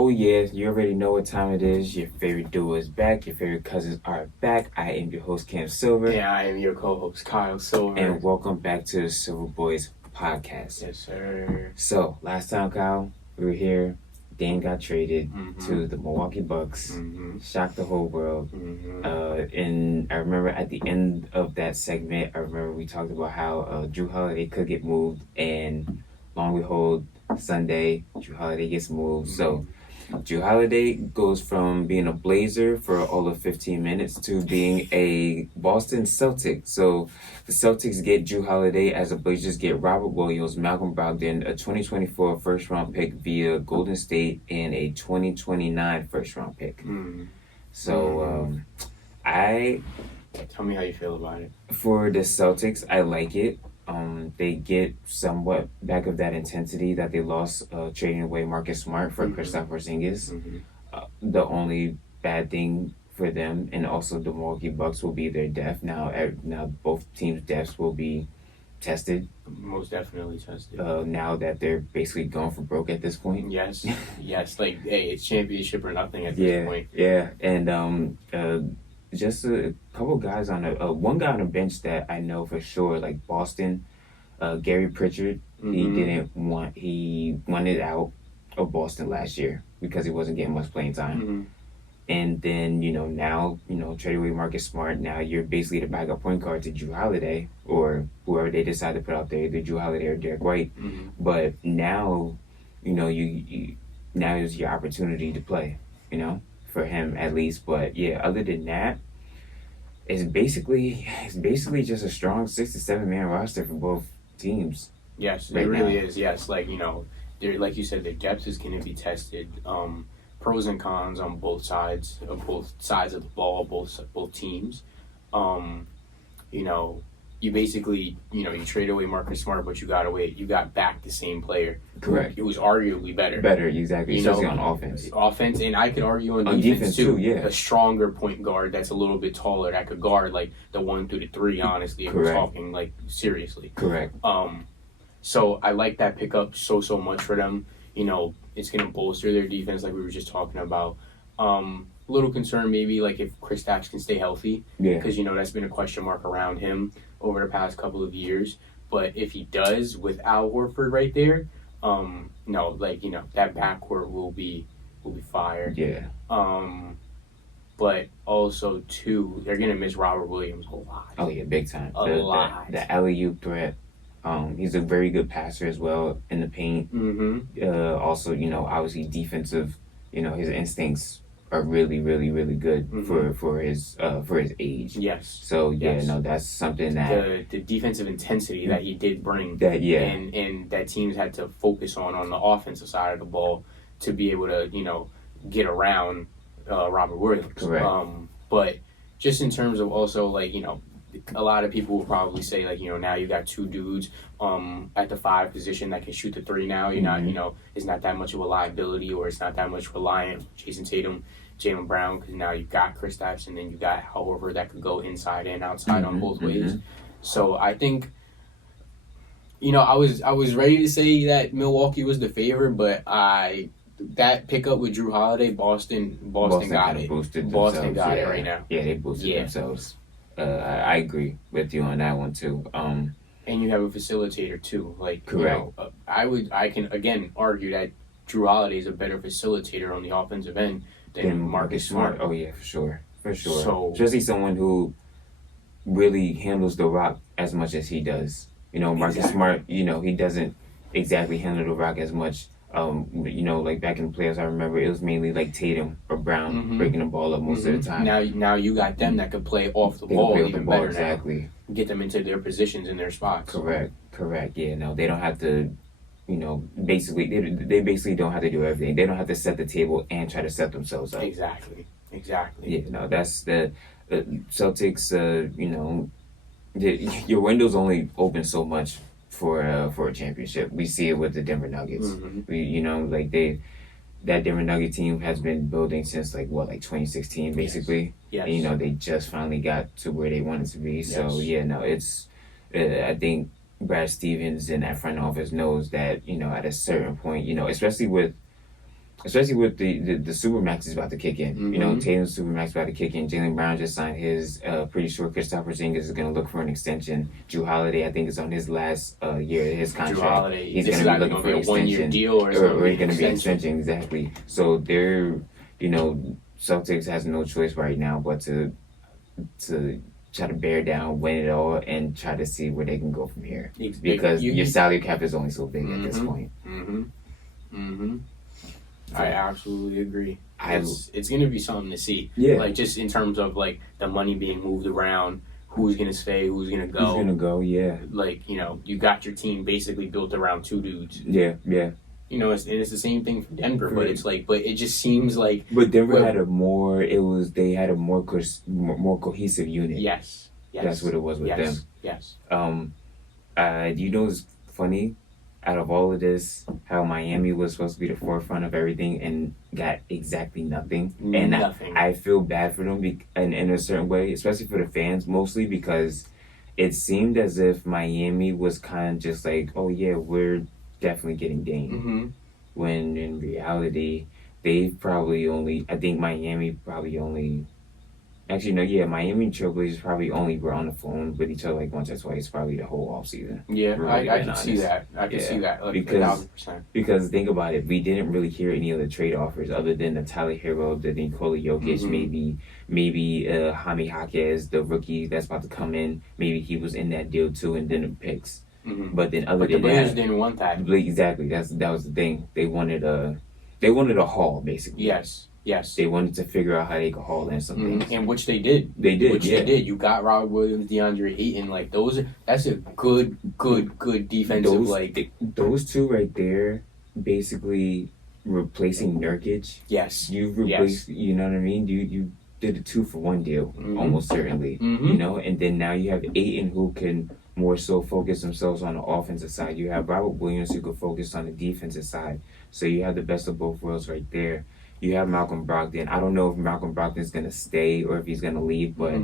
Oh yeah, you already know what time it is. Your favorite duo is back. Your favorite cousins are back. I am your host, Cam Silver. And I am your co-host, Kyle Silver. And welcome back to the Silver Boys podcast. Yes, sir. So, last time, Kyle, we were here. Dame got traded to the Milwaukee Bucks. Shocked the whole world. And I remember at the end of that segment, we talked about how Jrue Holiday could get moved. And long and behold, Sunday, Jrue Holiday gets moved. So, Jrue Holiday goes from being a Blazer for all of 15 minutes to being a Boston Celtic. So the Celtics get Jrue Holiday, as the Blazers get Robert Williams, Malcolm Brogdon, a 2024 first-round pick via Golden State, and a 2029 first-round pick. So Tell me how you feel about it. For the Celtics, I like it. They get somewhat back of that intensity that they lost trading away Marcus Smart for Kristaps Porzingis. The only bad thing for them, and also the Milwaukee Bucks, will be their depth. Now both teams' depths will be tested. Most definitely tested. Now that they're basically going for broke at this point. Yes. Like, hey, it's championship or nothing at this point. Yeah, and just a couple guys on one guy on the bench that I know for sure, like Boston, Gary Pritchard. He wanted out of Boston last year because he wasn't getting much playing time. And then now trade away Marcus Smart. Now you're basically the backup point guard to Jrue Holiday or whoever they decide to put out there, either Jrue Holiday or Derek White. But now you now is your opportunity to play. For him at least. But yeah, other than that, it's basically just a strong 6 to 7 man roster for both teams. Yes, it really is. Yes, like like you said, their depth is going to be tested. Pros and cons on both sides of the ball, both teams. You basically, you trade away Marcus Smart, but you got back the same player. Correct. It was arguably better. Better, exactly. Especially on offense. Offense, and I could argue on defense too. Yeah. A stronger point guard that's a little bit taller that could guard like the 1 through the 3. Honestly, if we're talking like seriously. Correct. So I like that pickup so much for them. It's gonna bolster their defense like we were just talking about. Little concern maybe like if Kristaps can stay healthy, because that's been a question mark around him over the past couple of years. But if he does, with Al Horford right there, that backcourt will be fire. Yeah. But also too, they're gonna miss Robert Williams a lot. Oh yeah, big time. A lot. The alley-oop threat. He's a very good passer as well in the paint. Also, obviously defensive. His instincts are really, really, really good for his age. Yes. So that's something that the defensive intensity that he did bring. And that teams had to focus on the offensive side of the ball to be able to get around Robert Williams. Correct. But just in terms of also a lot of people will probably say now you got two dudes at the 5 position that can shoot the 3 now. You're not it's not that much of a liability, or it's not that much reliant on Jason Tatum, Jaylen Brown, because now you've got Kristaps and then you got Al Horford that could go inside and outside on both ways. So I think I was ready to say that Milwaukee was the favorite, but that pickup with Jrue Holiday, Boston got it. Boston got it right now. Yeah, they boosted themselves. I agree with you on that one too. And you have a facilitator too. Correct. I can again argue that Jrue Holiday is a better facilitator on the offensive end than Marcus Smart. Oh yeah, for sure. So, especially someone who really handles the rock as much as he does. Marcus Smart. He doesn't exactly handle the rock as much. Like back in the playoffs, I remember it was mainly like Tatum or Brown breaking the ball up most of the time. Now you got them that could play off the ball even better. Exactly. Now. Get them into their positions in their spots. Correct. Yeah, no, they don't have to. Basically, they basically don't have to do everything. They don't have to set the table and try to set themselves up. Exactly. Yeah, no, that's the Celtics. Your window's only open so much for a championship. We see it with the Denver Nuggets. That Denver Nugget team has been building since 2016 basically. Yes. And they just finally got to where they wanted to be. Yes. So it's I think Brad Stevens in that front office knows that at a certain point, especially with especially with the Supermax is about to kick in. Mm-hmm. You know, Tatum's Supermax about to kick in. Jaylen Brown just signed his. Pretty sure Kristaps Porzingis is going to look for an extension. Jrue Holiday, I think, is on his last year of his contract. Jrue Holiday, he's going to be looking for an extension. 1-year deal or going to be an extension, exactly. So they're, you know, Celtics has no choice right now but to try to bear down, win it all, and try to see where they can go from here. Because your salary cap is only so big at this point. I absolutely agree. It's going to be something to see. Yeah. Like, just in terms of, like, the money being moved around, who's going to stay, who's going to go. Who's going to go, yeah. Like, you know, you got your team basically built around 2 dudes. Yeah, yeah. You know, it's the same thing for Denver, but it's like, but it just seems like. But Denver had a more cohesive unit. Yes. That's what it was with them. Yes. You know, it's funny. Out of all of this, how Miami was supposed to be the forefront of everything and got exactly nothing. And I feel bad for them in a certain way, especially for the fans, mostly because it seemed as if Miami was kind of just like, oh yeah, we're definitely getting Dame. Mm-hmm. When in reality, they probably only, I think Miami probably only, actually no, yeah, Miami and Trailblazers probably only were on the phone with each other like once or twice, probably the whole offseason. Yeah, I can see that. I can see that. Like, because think about it, we didn't really hear any other trade offers other than the Tyler Hero, the Nikola Jokic, maybe Jaime Jaquez, the rookie that's about to come in. Maybe he was in that deal too, and then the picks. Mm-hmm. But then the Blazers didn't want that. Exactly, that was the thing. They wanted a haul basically. Yes. They wanted to figure out how they could haul in something. And which they did. They did. You got Robert Williams, DeAndre Ayton, like that's a good defensive those two right there basically replacing Nurkic. Yes. You've replaced you know what I mean? You did a 2-for-1 deal, almost certainly. You know, and then now you have Ayton who can more so focus themselves on the offensive side. You have Robert Williams who could focus on the defensive side. So you have the best of both worlds right there. You have Malcolm Brogdon. I don't know if Malcolm Brogdon is going to stay or if he's going to leave, but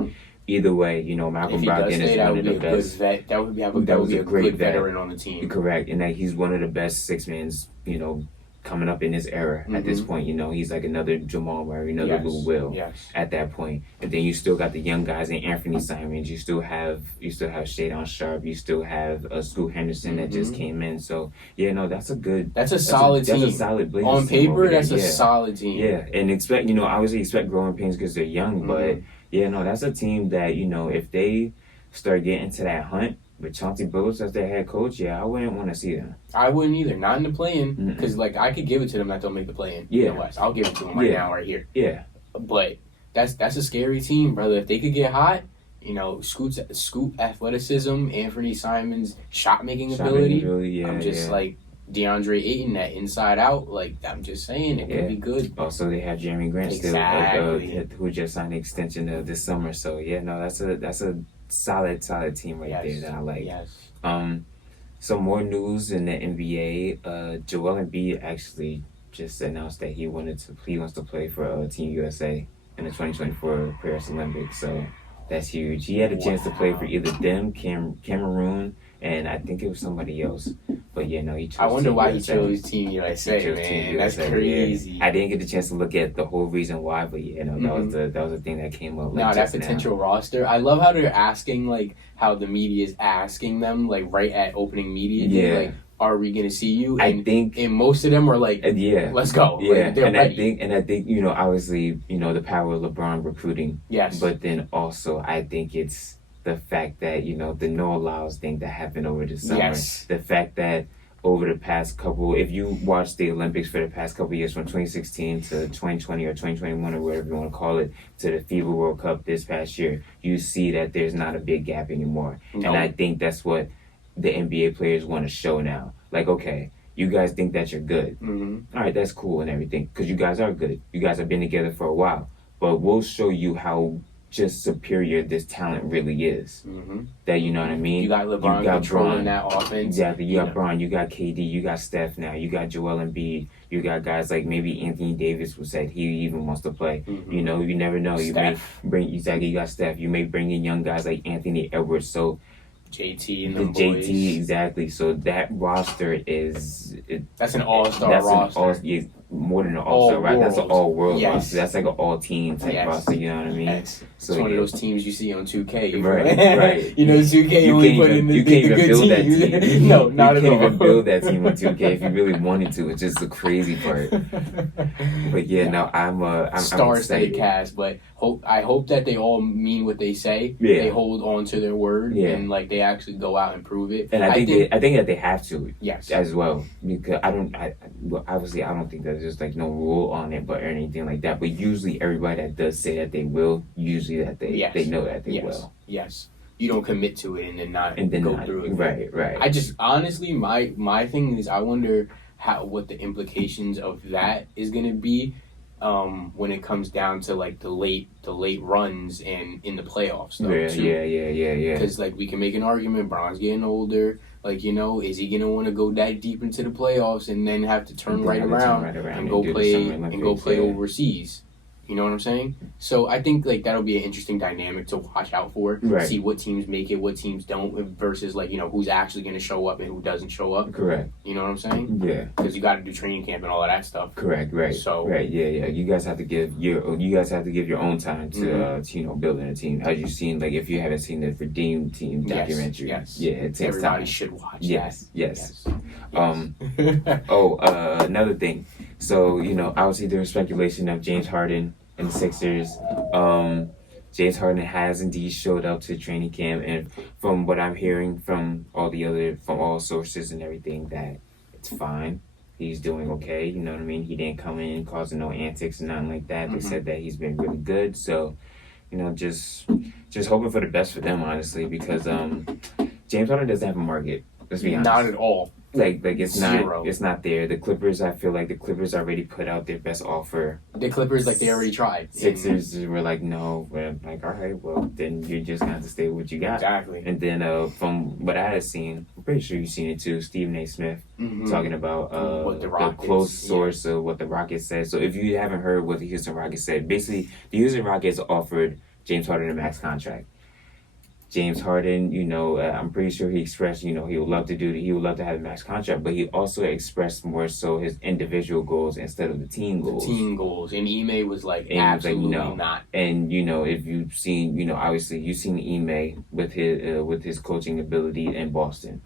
either way, you know, Malcolm Brogdon is one of the best. That would be a great veteran on the team. Correct, and that he's one of the best six-mans, you know, coming up in this era at this point. You know, he's like another Jamal Murray, another Lou Will at that point. And then you still got the young guys in Anthony Simons. You still have Shadon Sharp. You still have Scoot Henderson that just came in. So yeah, no, that's a solid team. That's a solid Blazers on paper. That's a solid team. Yeah, and obviously expect growing pains because they're young, but yeah, no, that's a team that, you know, if they start getting to that hunt with Chauncey Billups as their head coach, I wouldn't want to see them. I wouldn't either. Not in the play-in, because like I could give it to them that they'll make the play-in. In the West. I'll give it to them right now, right here. Yeah. But that's a scary team, brother. If they could get hot, you know, Scoot athleticism, Anthony Simons' shot-making ability. I'm just like DeAndre Ayton, that inside out. Like I'm just saying, it could be good. Also, they have Jeremy Grant still, who just signed an extension this summer. So yeah, no, that's a solid team right there that I like. Yes. Some more news in the NBA. Joel Embiid actually just announced that he wants to play for Team USA in the 2024 Paris Olympics. So that's huge. He had a chance to play for either them, Cameroon, and I think it was somebody else. But yeah, no, he chose. I wonder why he chose Team USA, man. That's crazy. Yeah. I didn't get the chance to look at the whole reason why, but yeah, no, that was the thing that came up. Like, that potential roster. I love how they're asking, like, how the media is asking them, like, right at opening media day, like, are we gonna see you? And most of them are like, let's go. Yeah, like, I think you know, obviously, you know, the power of LeBron recruiting. Yes. But then also, I think it's the fact that, you know, the no allows thing that happened over the summer. Yes. The fact that over the past couple, if you watch the Olympics for the past couple years, from 2016 to 2020 or 2021 or whatever you want to call it, to the FIBA World Cup this past year, you see that there's not a big gap anymore. No. And I think that's what the NBA players want to show now. Like, okay, you guys think that you're good. All right, that's cool and everything, because you guys are good. You guys have been together for a while. But we'll show you how just superior this talent really is. That, you know what I mean? You got LeBron controlling that offense. Exactly. You got Bron, you got KD, you got Steph now, you got Joel Embiid, you got guys like maybe Anthony Davis who said he even wants to play. You know, you never know. You may bring, exactly, you got Steph. You may bring in young guys like Anthony Edwards. So JT and the boys. JT, exactly. So that roster is... that's an all-star roster. more than an all-star, right? That's an all-world Yes. roster. That's like an all-team type roster, you know what I mean? Yes. So it's one of those teams you see on 2K. Right. You know, 2K only put in the good build that teams. team. No, not at all. You can't even build that team on 2K if you really wanted to. It's just the crazy part. But yeah, no, I'm star-studded excited. cast, but I hope that they all mean what they say. Yeah. They hold on to their word, and like they actually go out and prove it. And I think that they have to, yes, as well, because obviously I don't think there's just like no rule on it, but or anything like that. But usually everybody that does say that they will, usually that they know that they will. Yes. You don't commit to it and then not go through it. Right. I just honestly, my thing is, I wonder what the implications of that is going to be when it comes down to like the late runs and in the playoffs. Though, Yeah. Because like we can make an argument, Bron's getting older. Like, you know, is he gonna want to go that deep into the playoffs and then have to turn right around and go play overseas? You know what I'm saying? So I think like that'll be an interesting dynamic to watch out for. Right. See what teams make it, what teams don't, versus like, you know, who's actually going to show up and who doesn't show up. Correct. You know what I'm saying? Yeah. Because you got to do training camp and all of that stuff. Correct. Right. So Yeah. You guys have to give your own time to you know, building a team. As you've seen, like if you haven't seen the Redeem Team documentary, yes. Yeah, it takes everybody time. should watch. Yes. Another thing. So you know, obviously there was speculation of James Harden and the Sixers. James Harden has indeed showed up to training camp, and from what I'm hearing from all sources and everything, that it's fine. He's doing okay. You know what I mean? He didn't come in causing no antics and nothing like that. They said that he's been really good. So, you know, just hoping for the best for them, honestly, because James Harden doesn't have a market. Let's be honest. Not at all. Like it's Zero. It's not there. The Clippers, I feel like the Clippers already put out their best offer. The Clippers, like they already tried. Sixers were like, no. We're like, all right, well then you're just gonna have to stay with what you got. Exactly. And then from what I had seen, I'm pretty sure you've seen it too. Stephen A. Smith talking about what the close source of what the Rockets said. So if you haven't heard what the Houston Rockets said, basically the Houston Rockets offered James Harden a max contract. James Harden, you know, I'm pretty sure he expressed, you know, he would love to have a max contract, but he also expressed more so his individual goals instead of the team goals. And Ime was like, absolutely not. And you know, if you've seen, you know, obviously you've seen Ime with his coaching ability in Boston.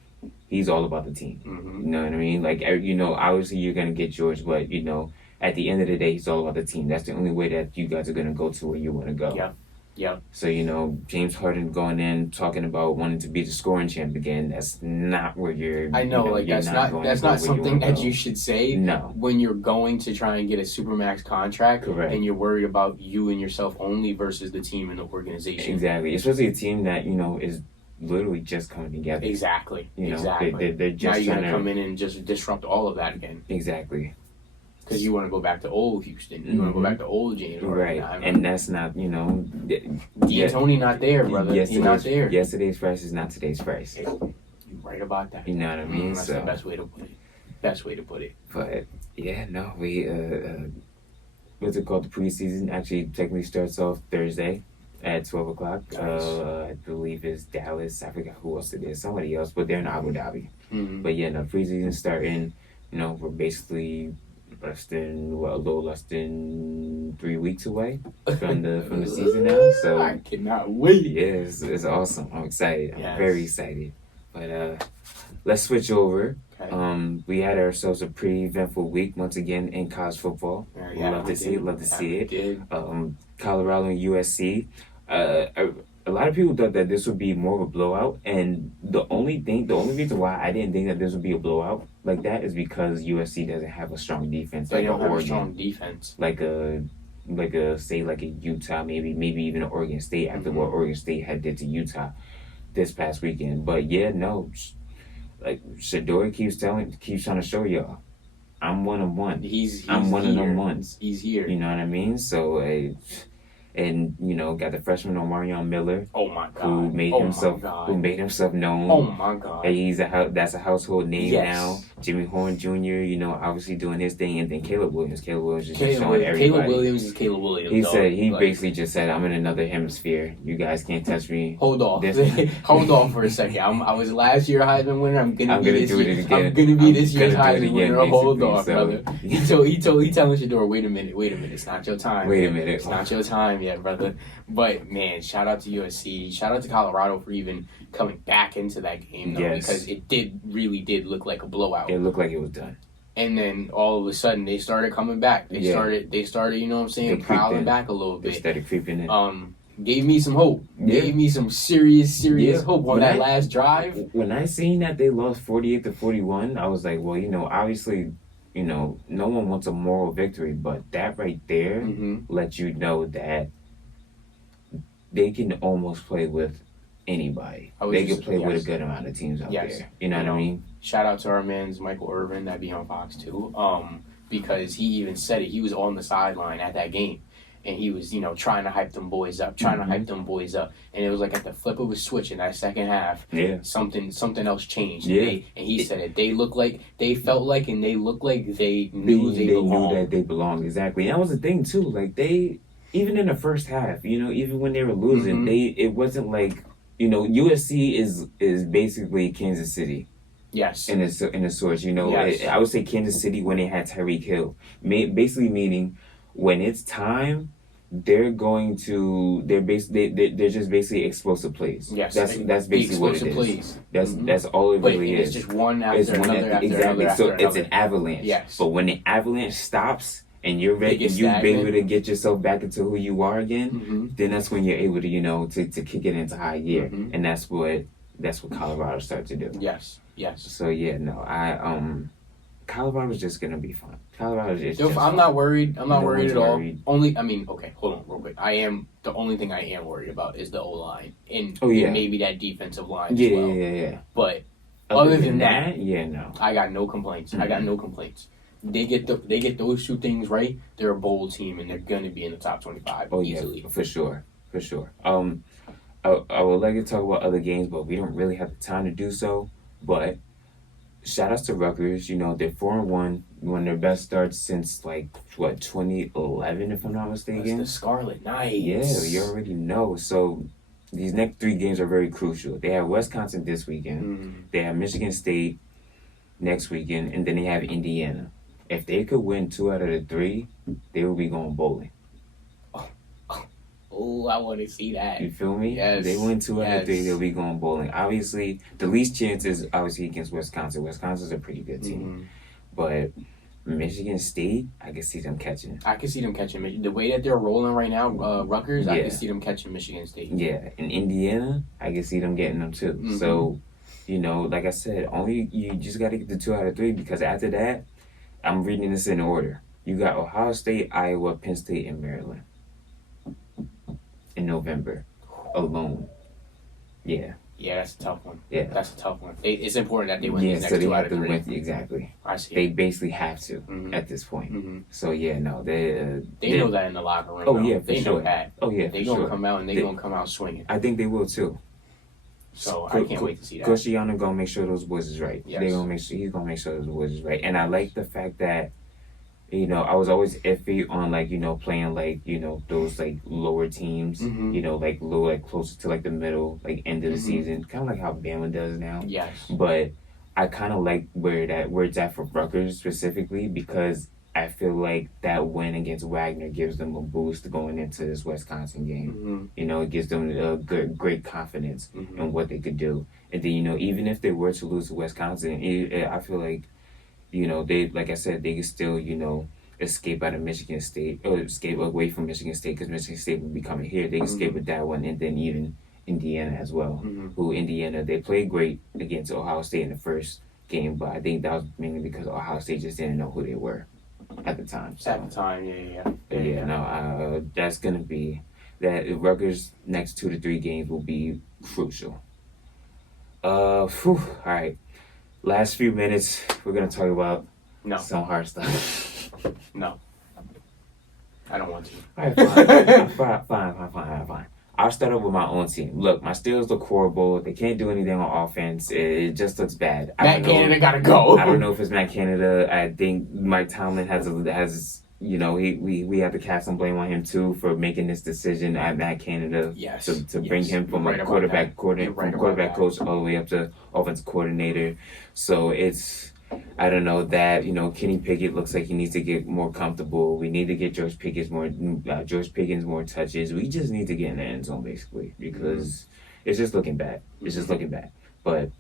He's all about the team. You know what I mean? Like, you know, obviously you're gonna get George, but you know, at the end of the day, he's all about the team. That's the only way that you guys are gonna go to where you want to go. Yeah. So, you know, James Harden going in talking about wanting to be the scoring champ again, that's not where you're... I know, like, that's not something that you should say when you're going to try and get a Supermax contract. Correct. And you're worried about you and yourself only versus the team and the organization. Exactly. Especially a team that, you know, is literally just coming together. Exactly. You know, exactly. They're just now you're going to come in and just disrupt all of that again. Exactly. Because you want to go back to old Houston. You want to go back to old James Harden. Right. And that's not, you know... D'Antoni not there, brother. He's not there. Yesterday's price is not today's price. You're right about that. You know what I mean? That's the best way to put it. But, yeah, no, we... what's it called? The preseason actually technically starts off Thursday at 12 o'clock. Nice. I believe it's Dallas. I forgot who else it is. Somebody else, but they're in Abu Dhabi. But, yeah, no, preseason starting, you know, we're basically... a little less than 3 weeks away from the season now. So I cannot wait. Yeah, it's awesome. I'm excited. I'm very excited. But let's switch over. Okay. We had ourselves a pretty eventful week once again in college football. Love to see it. Colorado and USC. A lot of people thought that this would be more of a blowout, and the only reason why I didn't think that this would be a blowout like that is because USC doesn't have a strong defense. They don't have a strong defense. Like a Utah, maybe even an Oregon State after what Oregon State had did to Utah this past weekend. But yeah, no, like Shador keeps trying to show y'all, I'm one of one. I'm one of them ones. He's here. You know what I mean? So. And you know, got the freshman Omarion Miller. Oh my God! Who made himself known. Oh my God! And that's a household name now. Jimmy Horn Jr., obviously doing his thing, and then Caleb Williams. Caleb Williams is just showing everybody. Caleb Williams is Caleb Williams. He basically just said, "I'm in another hemisphere. You guys can't touch me." Hold off. Hold on for a second. I was last year Heisman winner. I'm gonna be this year's Heisman winner. Hold on, brother. He telling Shador, wait a minute. It's not your time. Wait a minute. It's not your time yet, brother. But man, shout out to USC. Shout out to Colorado for even coming back into that game though, because it really did look like a blowout. It looked like it was done. And then all of a sudden they started coming back. They started, you know what I'm saying, prowling back a little bit. They started creeping in. Gave me some hope. Gave me some serious hope on that last drive. When I seen that they lost 48-41, I was like, well, obviously, no one wants a moral victory, but that right there lets you know that they can almost play with anybody. They can play with a good amount of teams out there. You know what I mean? Shout out to our man's Michael Irvin, that be on Fox too. Because he even said it. He was on the sideline at that game. And he was, trying to hype them boys up, And it was like at the flip of a switch in that second half, something else changed. And he said it. They looked like, they felt like, and they looked like they knew they belonged. Knew that they belonged, exactly. And that was the thing, too. Like, even in the first half, even when they were losing, it wasn't like, USC is basically Kansas City. Yes. In a source, I would say Kansas City when they had Tyreek Hill. Basically meaning when it's time, they're just basically explosive plays. Yes. That's basically what it is. Plays. That's all it really is. It's just one after another. Exactly. So it's an avalanche. Yes. But when the avalanche stops and you're ready, you're able to get yourself back into who you are again, then that's when you're able to to kick it into high gear, and that's what Colorado started to do. Yes. So Colorado's just gonna be fun. Colorado's just. I'm not worried. I'm not worried at all. Hold on, real quick. The only thing I am worried about is the O line and maybe that defensive line as well. Yeah. But other than that, no. I got no complaints. They get those two things right. They're a bold team and they're gonna be in the top 25 easily. For sure. I would like to talk about other games, but we don't really have the time to do so. But shout outs to Rutgers. They're 4-1, one of their best starts since 2011, if I'm not mistaken. That's the Scarlet Knights. Yeah, you already know. So these next 3 games are very crucial. They have Wisconsin this weekend. They have Michigan State next weekend, and then they have Indiana. If they could win 2 out of the 3, they will be going bowling. Oh, I want to see that. You feel me? Yes. They win 2 out of 3, they'll be going bowling. Obviously, the least chance is obviously against Wisconsin. Wisconsin's a pretty good team. But Michigan State, I can see them catching. The way that they're rolling right now, Rutgers, I can see them catching Michigan State. Yeah, and Indiana, I can see them getting them too. So, like I said, you just got to get the 2 out of 3 because after that, I'm reading this in order. You got Ohio State, Iowa, Penn State, and Maryland. In November alone. Yeah, that's a tough one. Yeah. That's a tough one. It's important that they win these next 2 out of 3. Exactly. I see. They basically have to at this point. So, they know that in the locker room. Oh, yeah, for they sure. know that. Oh, yeah, They're going to come out and they're going to come out swinging. I think they will, too. So, I can't wait to see that. Cristiano going to make sure those boys is right. Yes. He's going to make sure those boys is right. And I like the fact that I was always iffy on playing those lower teams, closer to the middle, end of the season, kind of like how Bama does now. Yes. But I kind of like where it's at for Rutgers specifically because I feel like that win against Wagner gives them a boost going into this Wisconsin game. It gives them a great confidence in what they could do. And then even if they were to lose to Wisconsin, I feel like. They, like I said, they can still, escape out of Michigan State, or escape away from Michigan State, because Michigan State will be coming here. They can escape with that one, and then even Indiana as well. Who Indiana, they played great against Ohio State in the first game, but I think that was mainly because Ohio State just didn't know who they were at the time. So, at the time, that's going to be, that Rutgers' next 2 to 3 games will be crucial. All right. Last few minutes, we're going to talk about some hard stuff. No. I don't want to. All right, fine. Fine. I'll start off with my own team. Look, my Steelers look horrible. They can't do anything on offense. It just looks bad. Matt Canada gotta go. I don't know if it's Matt Canada. I think Mike Tomlin has we have to cast some blame on him too for making this decision at Matt Canada. Yes. To bring him from right a quarterback coach all the way up to offensive coordinator. So it's. I don't know that, Kenny Pickett looks like he needs to get more comfortable. We need to get George Pickens more touches. We just need to get in the end zone, basically, because it's just looking bad. It's just looking bad. But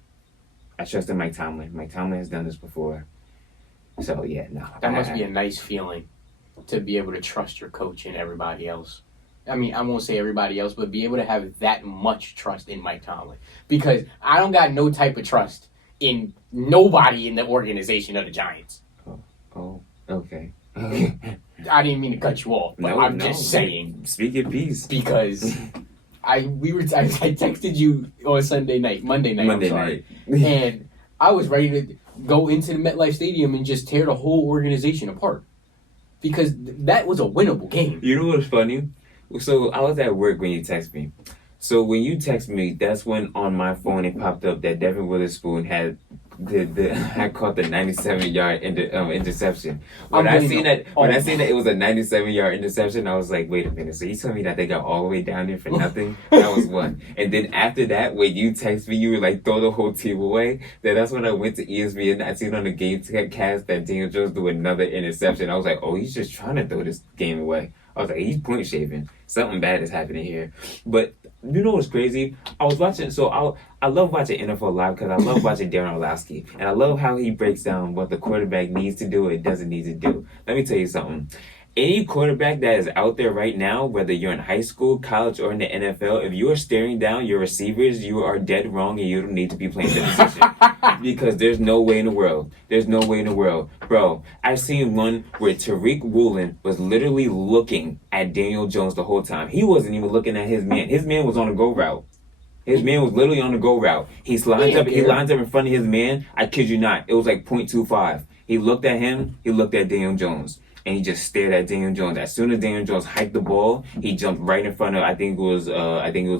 I trust in Mike Tomlin. Mike Tomlin has done this before. So, yeah, no. That must be a nice feeling to be able to trust your coach and everybody else. I mean, I won't say everybody else, but be able to have that much trust in Mike Tomlin. Because I don't got no type of trust in nobody in the organization of the Giants. Oh, okay. I didn't mean to cut you off, but I'm just saying. Speak your piece. Because I texted you on Monday night, and I was ready to go into the MetLife Stadium and just tear the whole organization apart. Because that was a winnable game. You know what's funny? So I was at work when you text me. So when you text me, that's when on my phone it popped up that Devin Witherspoon had had caught the 97-yard interception. When I seen that it was a 97-yard interception, I was like, wait a minute. So you telling me that they got all the way down there for nothing? That was one. And then after that, when you text me, you were like, throw the whole team away. Then that's when I went to ESPN. I seen on the game cast that Daniel Jones threw another interception. I was like, oh, he's just trying to throw this game away. I was like, he's point shaving. Something bad is happening here. But you know what's crazy? I was watching, I love watching NFL Live because I love watching Darren Orlovsky. And I love how he breaks down what the quarterback needs to do and doesn't need to do. Let me tell you something. Any quarterback that is out there right now, whether you're in high school, college, or in the NFL, if you are staring down your receivers, you are dead wrong and you don't need to be playing the position. Because there's no way in the world. There's no way in the world. Bro, I've seen one where Tariq Woolen was literally looking at Daniel Jones the whole time. He wasn't even looking at his man. His man was on a go route. His man was literally on the go route. He lines up in front of his man. I kid you not. It was like 0.25. He looked at him. He looked at Daniel Jones. And he just stared at Daniel Jones. As soon as Daniel Jones hiked the ball, he jumped right in front of. I think it was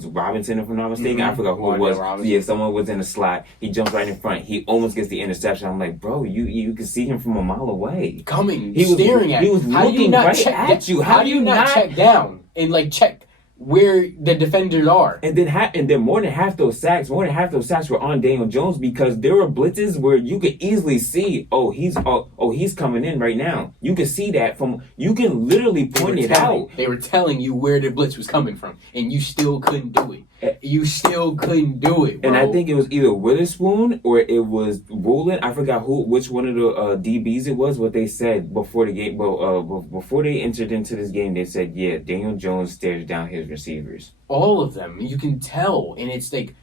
Robinson, if I'm not mistaken. I forgot who it was. Robinson. Yeah, someone was in the slot. He jumped right in front. He almost gets the interception. I'm like, bro, you can see him from a mile away. He was staring at you. He was looking right at you. How do you not check down and check where the defenders are? And then more than half those sacks were on Daniel Jones because there were blitzes where you could easily see, he's coming in right now. You could see that you can literally point it out. They were telling you where the blitz was coming from, and you still couldn't do it. You still couldn't do it, bro. And I think it was either Witherspoon or it was Woolen. I forgot which one of the DBs it was. What they said before the game, before they entered into this game, they said, "Yeah, Daniel Jones stares down his receivers." All of them, you can tell, and it's like,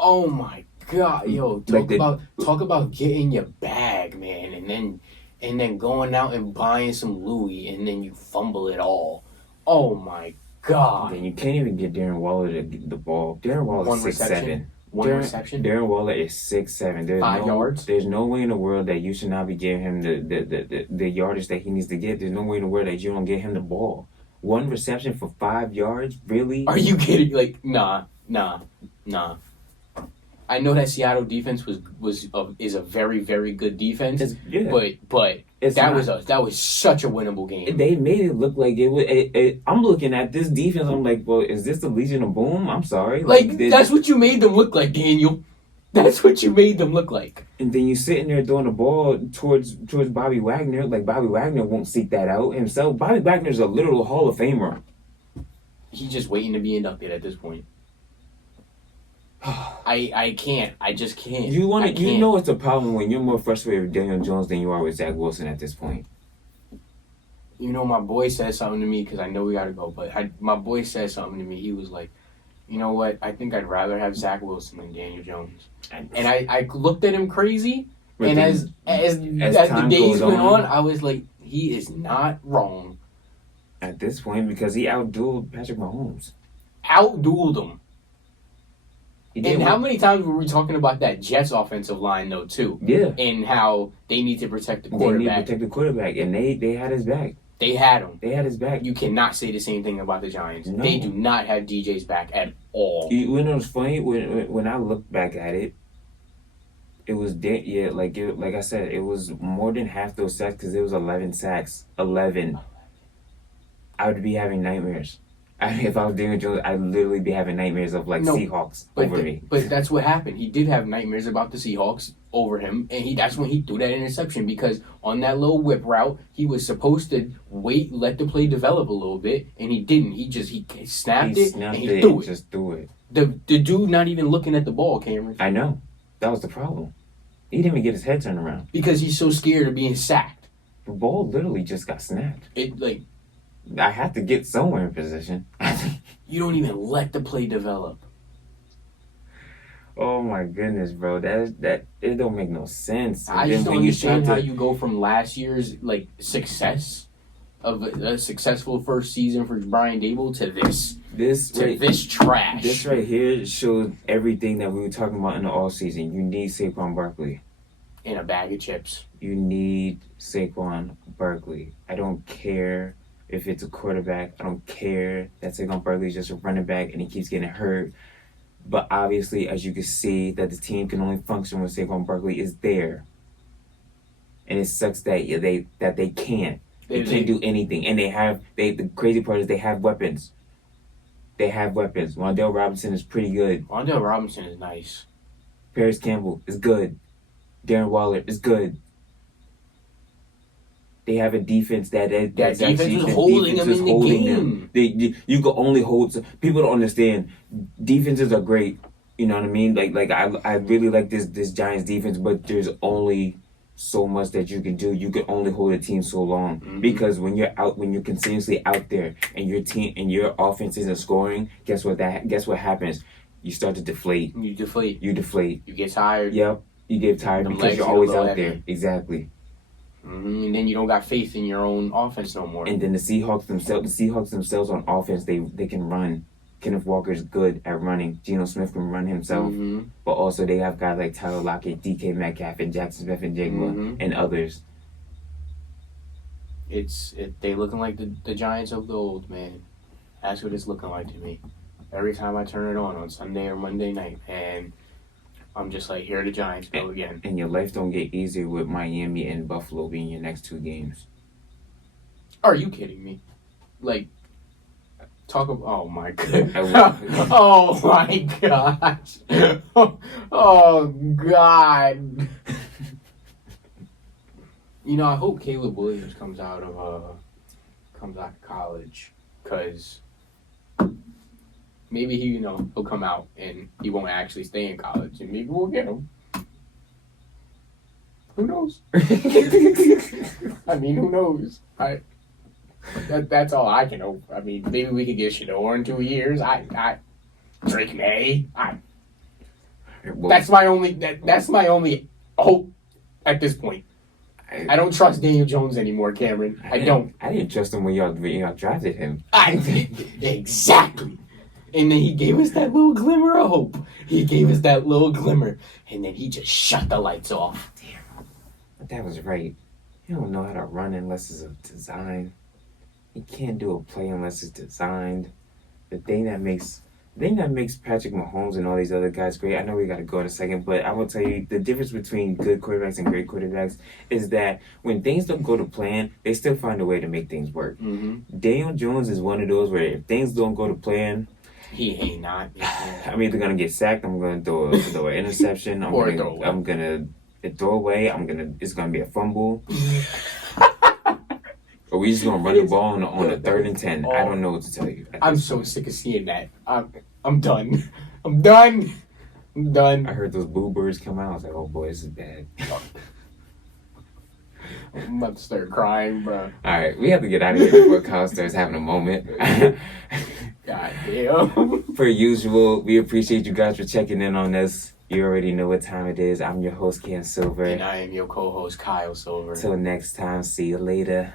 oh my god, yo, talk about getting your bag, man, and then going out and buying some Louis, and then you fumble it all. Oh my god. Then you can't even get Darren Waller to get the ball. Darren Waller is 6'7". One reception? Darren Waller is 6'7". 5 yards? There's no way in the world that you should not be giving him the yardage that he needs to get. There's no way in the world that you don't get him the ball. One reception for 5 yards? Really? Are you kidding? Nah. I know that Seattle defense is a very, very good defense. But that was such a winnable game. They made it look like it was. I'm looking at this defense. I'm like, well, is this the Legion of Boom? I'm sorry. That's what you made them look like, Daniel. That's what you made them look like. And then you sitting there throwing the ball towards Bobby Wagner. Like Bobby Wagner won't seek that out himself. Bobby Wagner's a literal Hall of Famer. He's just waiting to be inducted at this point. I can't. I just can't. You know it's a problem when you're more frustrated with Daniel Jones than you are with Zach Wilson at this point. You know, my boy said something to me because I know we gotta go. But my boy said something to me. He was like, "You know what? I think I'd rather have Zach Wilson than Daniel Jones." And I looked at him crazy. And as the days went on, I was like, he is not wrong. At this point, because he outdueled Patrick Mahomes. Outdueled him. And how many times were we talking about that Jets offensive line, though, too? Yeah. And how they need to protect the quarterback. And they had his back. They had him. They had his back. You cannot say the same thing about the Giants. No. They do not have DJ's back at all. You know what's funny? When I look back at it, it was like I said, it was more than half those sacks because it was 11 sacks. 11. I would be having nightmares. If I was Daniel Jones, I'd literally be having nightmares of Seahawks over me. But that's what happened. He did have nightmares about the Seahawks over him, and that's when he threw that interception because on that little whip route, he was supposed to let the play develop a little bit, and he didn't. He snapped it and he threw it. Just threw it. The dude not even looking at the ball, Cameron. I know. That was the problem. He didn't even get his head turned around. Because he's so scared of being sacked. The ball literally just got snapped. I have to get somewhere in position. You don't even let the play develop. Oh my goodness, bro. That it don't make no sense. I just don't understand how you go from last year's success of a successful first season for Brian Daboll to this trash. This right here shows everything that we were talking about in the offseason. You need Saquon Barkley. In a bag of chips. You need Saquon Barkley. I don't care if it's a quarterback. I don't care that Saquon Barkley is just a running back and he keeps getting hurt. But obviously, as you can see, that the team can only function when Saquon Barkley is there. And it sucks that they can't. They can't do anything. And the crazy part is they have weapons. They have weapons. Wan'Dale Robinson is pretty good. Wan'Dale Robinson is nice. Paris Campbell is good. Darren Waller is good. They have a defense that defense was holding them in the game. You can only hold. People don't understand. Defenses are great. You know what I mean? I really like this Giants defense, but there's only so much that you can do. You can only hold a team so long because when you're continuously out there and your team and your offense isn't scoring, guess what happens? You start to deflate. You deflate. You get tired. Yep. You get tired because you're always out there. Exactly. And then you don't got faith in your own offense no more. And then the Seahawks themselves on offense, they can run. Kenneth Walker's good at running. Geno Smith can run himself. But also they have guys like Tyler Lockett, DK Metcalf, and Jackson Smith and Jigma, and others. They looking like the Giants of the old, man. That's what it's looking like to me. Every time I turn it on Sunday or Monday night, and I'm just like, here are the Giants go again. And your life don't get easier with Miami and Buffalo being your next two games. Are you kidding me? Talk about... Oh, my God. Oh, my gosh. Oh, God. I hope Caleb Williams comes out of college, because maybe he'll come out and he won't actually stay in college, and maybe we'll get him. Who knows? I mean, who knows? That's all I can hope. I mean, maybe we could get Shador in 2 years. Drake May. That's my only hope at this point. I don't trust Daniel Jones anymore, Cameron. I don't. I didn't trust him when y'all drafted him. Exactly. And then he gave us that little glimmer of hope. And then he just shut the lights off. Damn. But that was right. You don't know how to run unless it's a design. You can't do a play unless it's designed. The thing that makes Patrick Mahomes and all these other guys great, I know we got to go in a second, but I will tell you the difference between good quarterbacks and great quarterbacks is that when things don't go to plan, they still find a way to make things work. Daniel Jones is one of those where if things don't go to plan, he ain't not. I'm either going to get sacked, I'm going to throw an interception, I'm going to throw away, it's going to be a fumble. Or we just gonna run the ball on a 3rd and 10. I don't know what to tell you. I'm so sick of seeing that. I'm done. I'm done. I heard those boo birds come out. I was like, oh boy, this is bad. I'm about to start crying, bro. All right, we have to get out of here before Kyle starts having a moment. God damn. Per usual, we appreciate you guys for checking in on us. You already know what time it is. I'm your host, Ken Silver. And I am your co-host, Kyle Silver. Till next time, see you later.